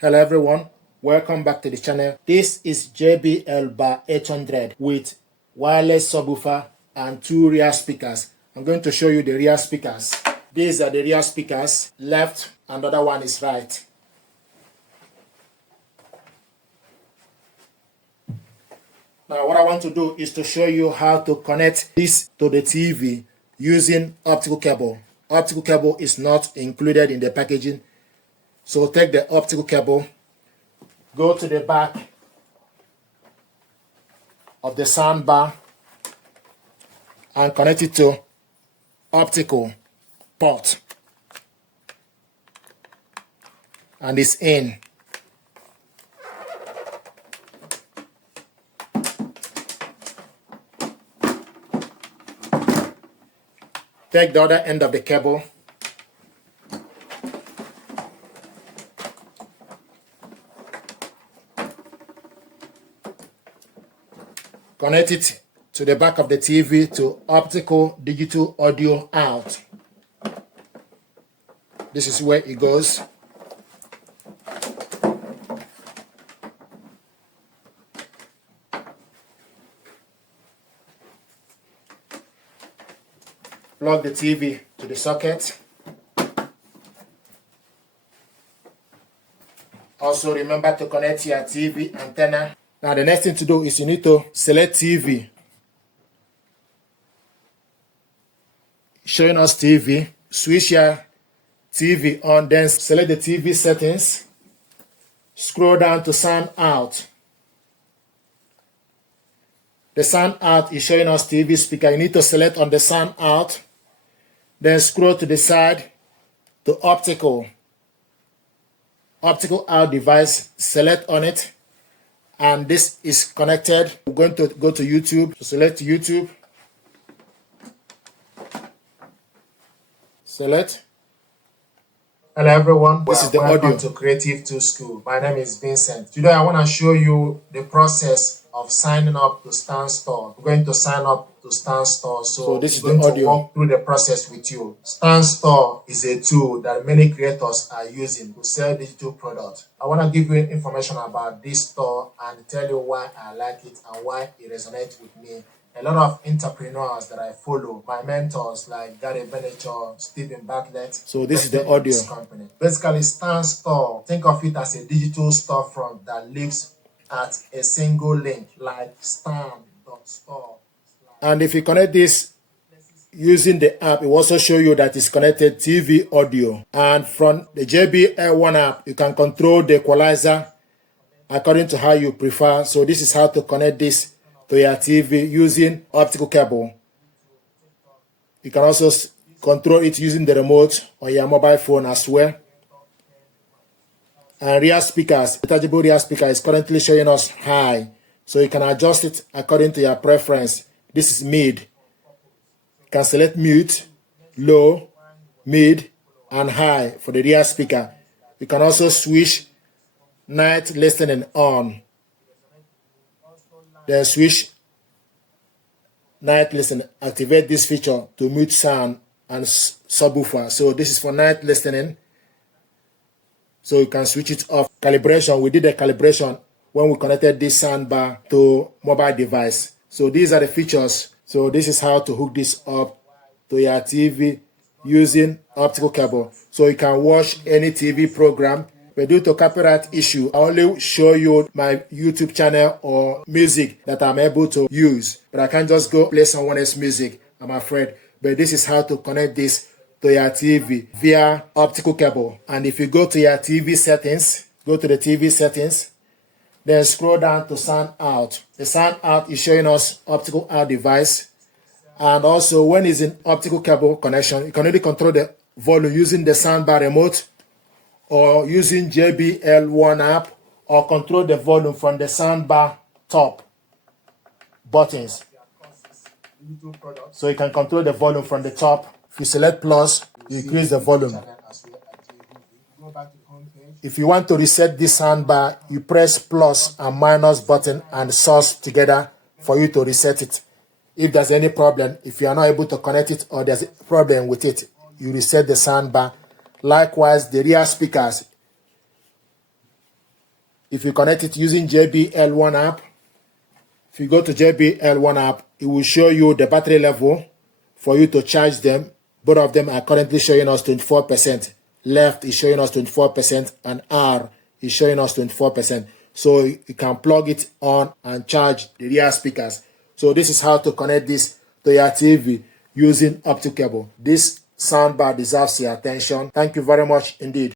Hello everyone, welcome back to the channel. This is JBL Bar 800 with wireless subwoofer and two rear speakers. I'm going to show you the rear speakers. These are the rear speakers, left and the other one is right. Now what I want to do is to show you how to connect this to the TV using optical cable. Optical cable is not included in the packaging. So take the optical cable, go to the back of the soundbar and connect it to optical port. And it's in. Take the other end of the cable. Connect it to the back of the TV to optical digital audio out. This is where it goes. Plug the TV to the socket. Also remember to connect your TV antenna. Now the next thing to do is you need to select TV. Showing us TV. Switch your TV on, then select the TV settings. Scroll down to sound out. The sound out is showing us TV speaker. You need to select on the sound out. Then scroll to the side to optical. Optical out device. Select on it. And this is connected. We're going to go to YouTube. So select YouTube. Select. Hello everyone. This is the audio. Welcome to Creative to School. My name is Vincent. Today I want to show you the process of signing up to Soundbar. We're going to sign up to Soundbar. So this is going to walk through the process with you. Soundbar is a tool that many creators are using to sell digital products. I want to give you information about this store and tell you why I like it and why it resonates with me. A lot of entrepreneurs that I follow, my mentors like Gary Vaynerchuk, Stephen Bartlett. So this is the audio. Company. Basically, Soundbar, think of it as a digital storefront that lives at a single link like stand.store. And if you connect this using the app, it will also show you that it's connected TV audio. And from the JBL One app, you can control the equalizer according to how you prefer. So this is how to connect this to your TV using optical cable. You can also control it using the remote on your mobile phone as well. And rear speakers, the detachable rear speaker is currently showing us high. So you can adjust it according to your preference. This is mid. You can select mute, low, mid, and high for the rear speaker. You can also switch night listening on. Then switch night listening. Activate this feature to mute sound and subwoofer. So this is for night listening. So you can switch it off. Calibration. We did a calibration when we connected this soundbar to mobile device. So these are the features. So this is how to hook this up to your TV using optical cable. So you can watch any TV program. But due to copyright issue, I only show you my YouTube channel or music that I'm able to use. But I can't just go play someone else's music, I'm afraid. But this is how to connect this to your TV via optical cable. And if you go to your TV settings, go to the TV settings, then scroll down to sound out. The sound out is showing us optical out device. And also when it's in optical cable connection, you can only control the volume using the soundbar remote or using JBL One app, or control the volume from the soundbar top buttons. So you can control the volume from the top. If you select plus, you increase the volume. If you want to reset this soundbar, you press plus and minus button and source together for you to reset it. If there's any problem, if you are not able to connect it or there's a problem with it, you reset the soundbar. Likewise, the rear speakers, If you connect it using JBL One app, if you go to JBL One app, it will show you the battery level for you to charge them. Both of them are currently showing us 24%. Left is showing us 24% and R is showing us 24%. So you can plug it on and charge the rear speakers. So this is how to connect this to your TV using optical cable. This soundbar deserves your attention. Thank you very much indeed.